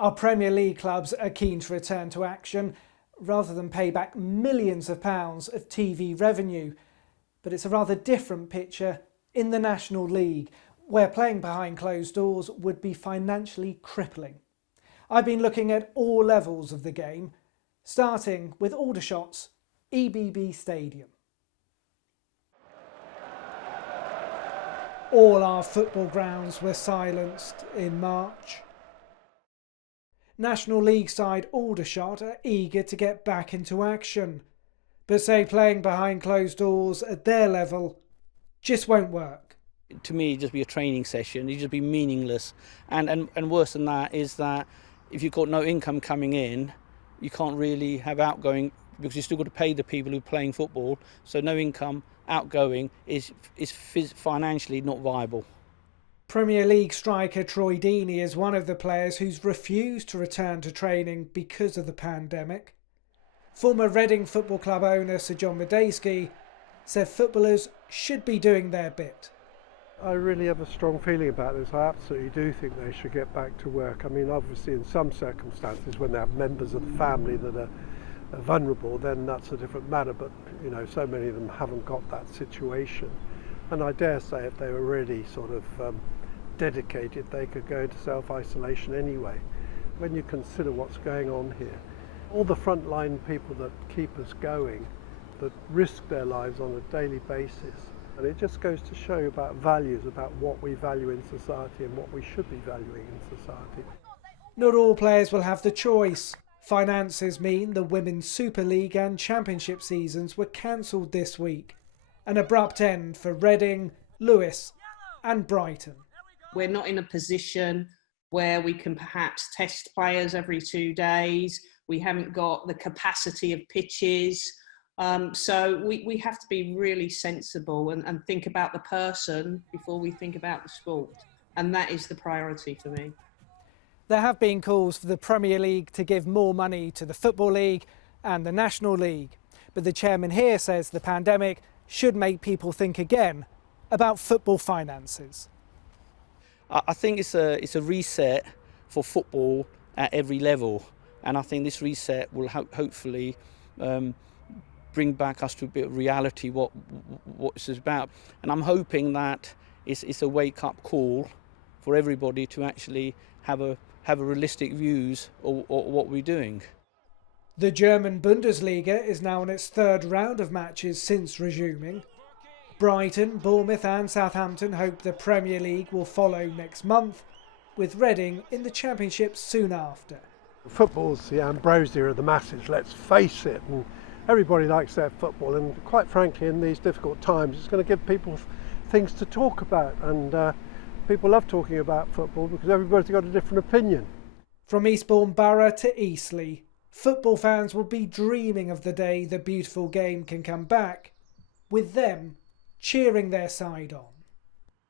Our Premier League clubs are keen to return to action rather than pay back millions of pounds of TV revenue. But it's a rather different picture in the National League, where playing behind closed doors would be financially crippling. I've been looking at all levels of the game, starting with Aldershot's EBB Stadium. All our football grounds were silenced in March. National League side Aldershot are eager to get back into action, but say playing behind closed doors at their level just won't work. To me, it'd just be a training session. It'd just be meaningless. And worse than that is that if you've got no income coming in, you can't really have outgoing, because you've still got to pay the people who are playing football. So no income, outgoing is financially not viable. Premier League striker Troy Deeney is one of the players who's refused to return to training because of the pandemic. Former Reading Football Club owner Sir John Medeski said footballers should be doing their bit. I really have a strong feeling about this. I absolutely do think they should get back to work. I mean, obviously in some circumstances when they have members of the family that are vulnerable, then that's a different matter, but you know, so many of them haven't got that situation. And I dare say if they were really sort of dedicated, they could go into self-isolation anyway. When you consider what's going on here, all the frontline people that keep us going, that risk their lives on a daily basis, and it just goes to show about values, about what we value in society and what we should be valuing in society. Not all players will have the choice. Finances mean the Women's Super League and Championship seasons were cancelled this week. An abrupt end for Reading, Lewes and Brighton. We're not in a position where we can perhaps test players every 2 days. We haven't got the capacity of pitches. So we have to be really sensible and think about the person before we think about the sport. And that is the priority for me. There have been calls for the Premier League to give more money to the Football League and the National League. But the chairman here says the pandemic should make people think again about football finances. I think it's a reset for football at every level, and I think this reset will hopefully bring back us to a bit of reality what it's about. And I'm hoping that it's a wake-up call for everybody to actually have a realistic views of what we're doing. The German Bundesliga is now in its third round of matches since resuming. Brighton, Bournemouth and Southampton hope the Premier League will follow next month, with Reading in the Championship soon after. Football's the ambrosia of the masses, let's face it, and everybody likes their football, and quite frankly in these difficult times it's going to give people things to talk about, and people love talking about football because everybody's got a different opinion. From Eastbourne Borough to Eastleigh, football fans will be dreaming of the day the beautiful game can come back, with them cheering their side on.